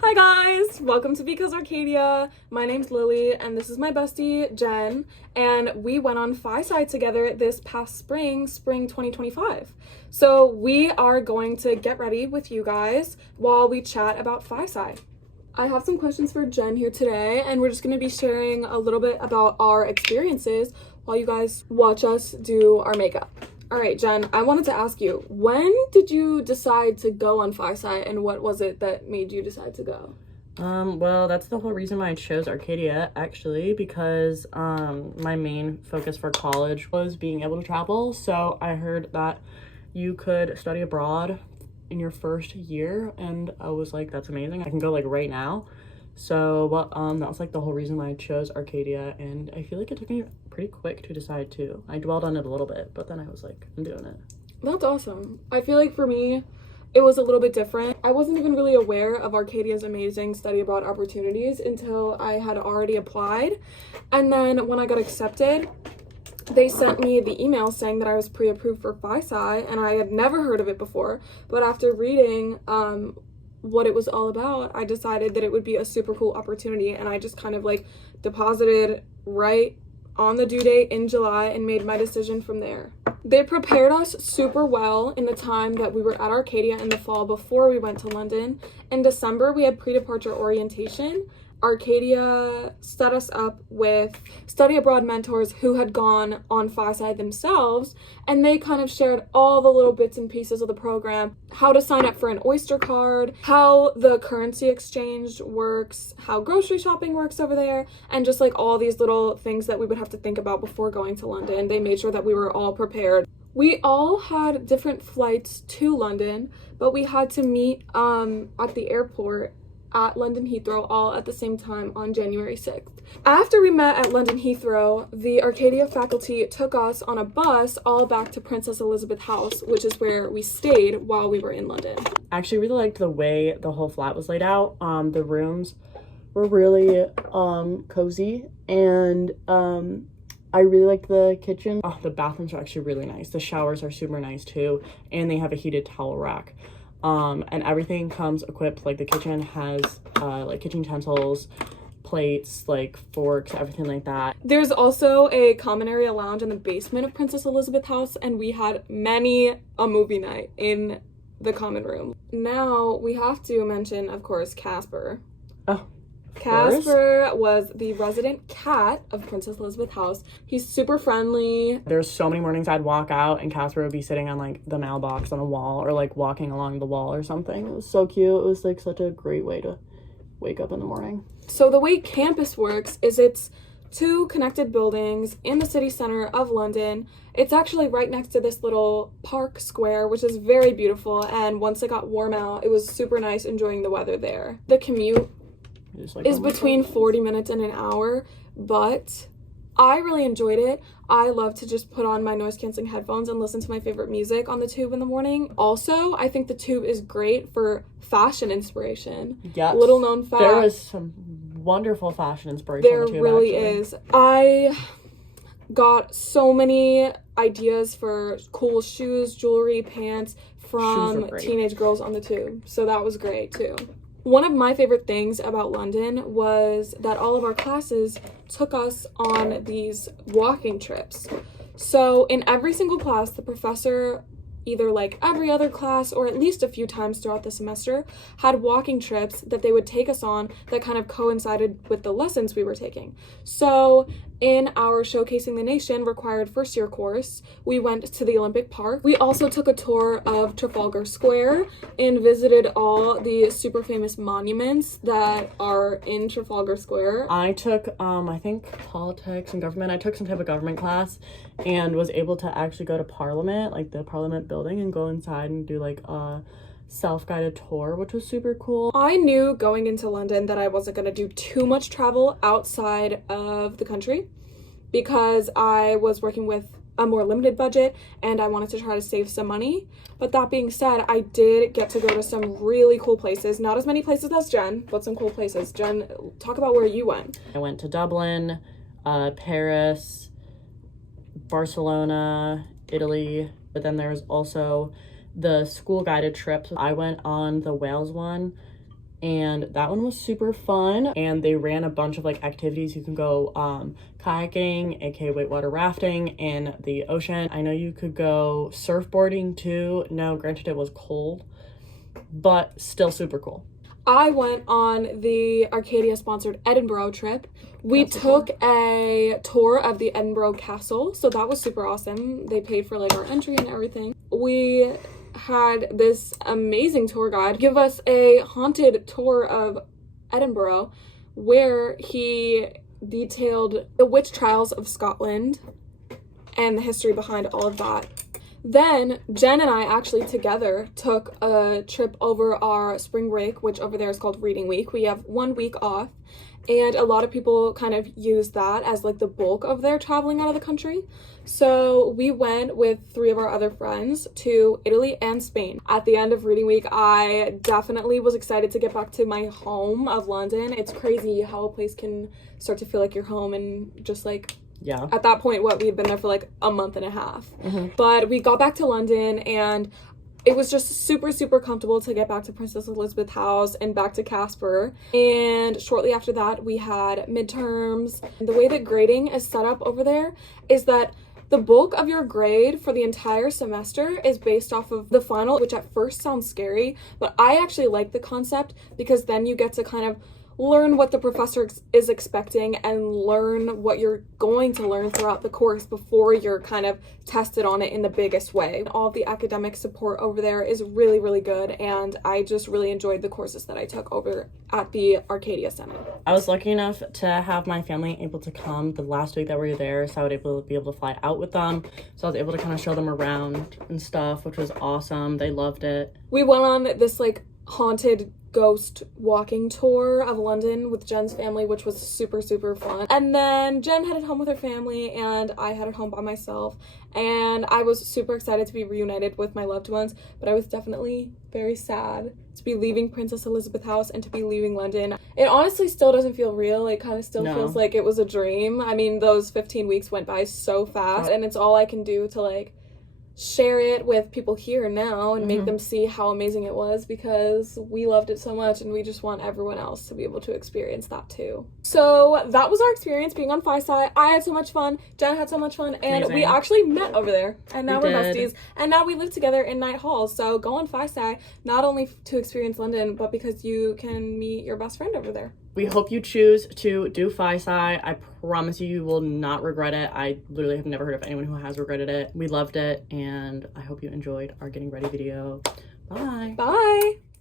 Hi guys, welcome to Because Arcadia. My name's Lily and this is my bestie Jen, and we went on FYSAE together this past spring 2025. So we are going to get ready with you guys while we chat about FYSAE. I have some questions for Jen here today, and we're just going to be sharing a little bit about our experiences while you guys watch us do our makeup. All right, Jen, I wanted to ask you, when did you decide to go on FYSAE, and what was it that made you decide to go? Well, that's the whole reason why I chose Arcadia, actually, because my main focus for college was being able to travel. So I heard that you could study abroad in your first year, and I was like, that's amazing. I can go like right now. So that was like the whole reason why I chose Arcadia, and I feel like it took me pretty quick to decide too. I dwelled on it a little bit, but then I was like, I'm doing it. That's awesome. I feel like for me, it was a little bit different. I wasn't even really aware of Arcadia's amazing study abroad opportunities until I had already applied. And then when I got accepted, they sent me the email saying that I was pre-approved for FYSAE, and I had never heard of it before. But after reading what it was all about, I decided that it would be a super cool opportunity, and I just kind of like deposited right on the due date in July and made my decision from there. They prepared us super well in the time that we were at Arcadia in the fall before we went to London. In December, we had pre-departure orientation. Arcadia set us up with study abroad mentors who had gone on FYSAE themselves, and they kind of shared all the little bits and pieces of the program, how to sign up for an Oyster card, how the currency exchange works, how grocery shopping works over there, and just like all these little things that we would have to think about before going to London. They made sure that we were all prepared. We all had different flights to London, but we had to meet at the airport at London Heathrow all at the same time on January 6th. After we met at London Heathrow, the Arcadia faculty took us on a bus all back to Princess Elizabeth House, which is where we stayed while we were in London. I actually really liked the way the whole flat was laid out. The rooms were really cozy, and I really liked the kitchen. The bathrooms are actually really nice. The showers are super nice too, and they have a heated towel rack. And everything comes equipped, like the kitchen has like kitchen utensils, plates, like forks, everything like that. There's also a common area lounge in the basement of Princess Elizabeth House, and we had many a movie night in the common room. Now we have to mention, of course, Casper. Oh, Casper was the resident cat of Princess Elizabeth House. He's super friendly. There's so many mornings I'd walk out and Casper would be sitting on like the mailbox on a wall, or like walking along the wall or something. It was so cute. It was like such a great way to wake up in the morning. So the way campus works is it's two connected buildings in the city center of London. It's actually right next to this little park square, which is very beautiful. And once it got warm out, it was super nice enjoying the weather there. The commute is between 40 minutes and an hour, but I really enjoyed it. I love to just put on my noise-canceling headphones and listen to my favorite music on the tube in the morning. Also, I think the tube is great for fashion inspiration. Yes. Little known fact. There is some wonderful fashion inspiration on the tube, really actually. is. I got so many ideas for cool shoes, jewelry, pants from teenage girls on the tube, so that was great too. One of my favorite things about London was that all of our classes took us on these walking trips. So in every single class, the professor, either like every other class or at least a few times throughout the semester, had walking trips that they would take us on that kind of coincided with the lessons we were taking. So in our Showcasing the Nation required first year course, we went to the Olympic Park. We also took a tour of Trafalgar Square and visited all the super famous monuments that are in Trafalgar Square. I took, I think politics and government. I took some type of government class and was able to actually go to Parliament, like the Parliament building, and go inside and do like a self-guided tour, which was super cool. I knew going into London that I wasn't going to do too much travel outside of the country because I was working with a more limited budget and I wanted to try to save some money. But that being said, I did get to go to some really cool places. Not as many places as Jen, but some cool places. Jen, talk about where you went. I went to Dublin, Paris, Barcelona, Italy, but then there's also the school guided trips. I went on the Wales one, and that one was super fun. And they ran a bunch of like activities. You can go kayaking, aka whitewater rafting in the ocean. I know you could go surfboarding too. Now granted it was cold, but still super cool. I went on the Arcadia sponsored Edinburgh trip. We took a tour of the Edinburgh Castle, so that was super awesome. They paid for like our entry and everything. We had this amazing tour guide give us a haunted tour of Edinburgh where he detailed the witch trials of Scotland and the history behind all of that. Then Jen and I actually together took a trip over our spring break, which over there is called Reading Week. We have 1 week off, and a lot of people kind of use that as like the bulk of their traveling out of the country. So we went with 3 of our other friends to Italy and Spain. At the end of Reading Week, I definitely was excited to get back to my home of London. It's crazy how a place can start to feel like your home, and just like, yeah, at that point, we had been there for like a month and a half. But we got back to London, and it was just super, super comfortable to get back to Princess Elizabeth House and back to Casper. And shortly after that, we had midterms. The way that grading is set up over there is that the bulk of your grade for the entire semester is based off of the final, which at first sounds scary, but I actually like the concept because then you get to kind of learn what the professor is expecting and learn what you're going to learn throughout the course before you're kind of tested on it in the biggest way. All of the academic support over there is really, really good, and I just really enjoyed the courses that I took over at the Arcadia Center. I was lucky enough to have my family able to come the last week that we were there, so I would be able to fly out with them. So I was able to kind of show them around and stuff, which was awesome. They loved it. We went on this like haunted ghost walking tour of London with Jen's family, which was super, super fun. And then Jen headed home with her family, and I headed home by myself. And I was super excited to be reunited with my loved ones, but I was definitely very sad to be leaving Princess Elizabeth House and to be leaving London. It honestly still doesn't feel real. It kind of still feels like it was a dream. I mean, those 15 weeks went by so fast, and it's all I can do to like share it with people here now and make them see how amazing it was, because we loved it so much and we just want everyone else to be able to experience that too. So that was our experience being on FYSAE. I had so much fun, Jen had so much fun, and we actually met over there, and now we're besties, and now we live together in Night Hall. So go on FYSAE, not only to experience London, but because you can meet your best friend over there. We hope you choose to do FYSAE. I promise you will not regret it. I literally have never heard of anyone who has regretted it. We loved it, and I hope you enjoyed our getting ready video. Bye. Bye.